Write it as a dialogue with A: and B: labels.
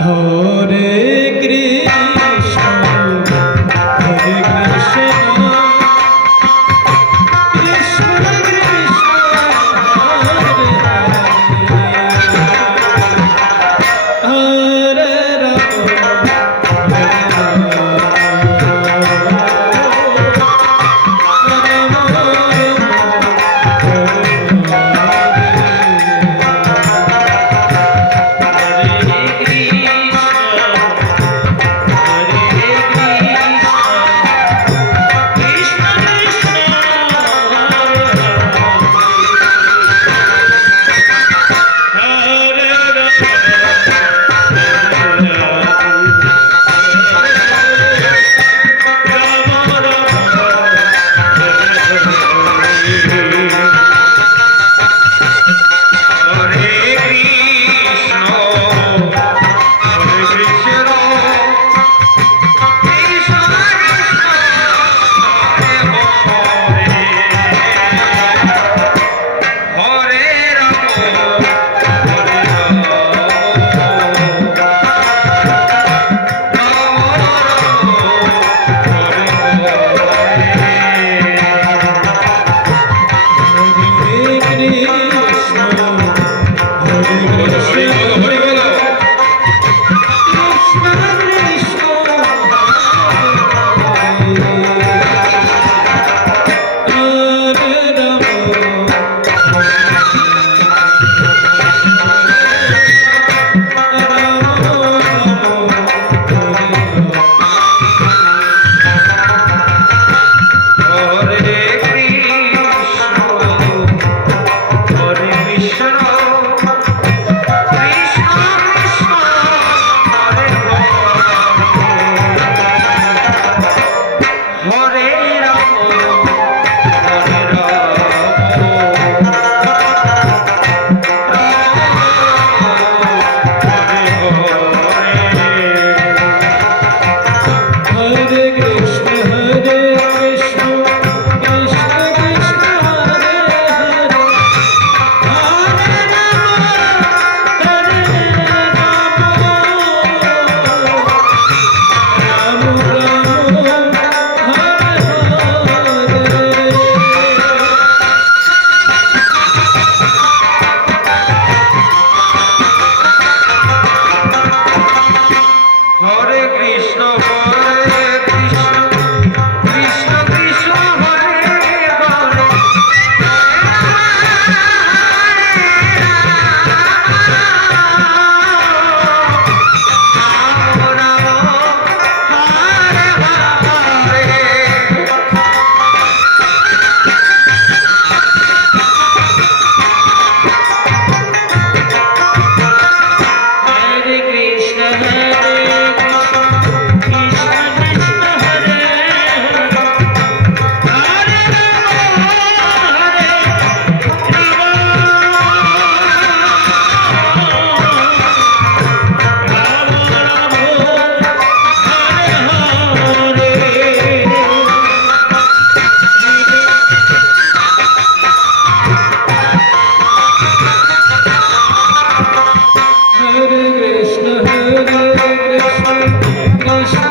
A: ধরে Show.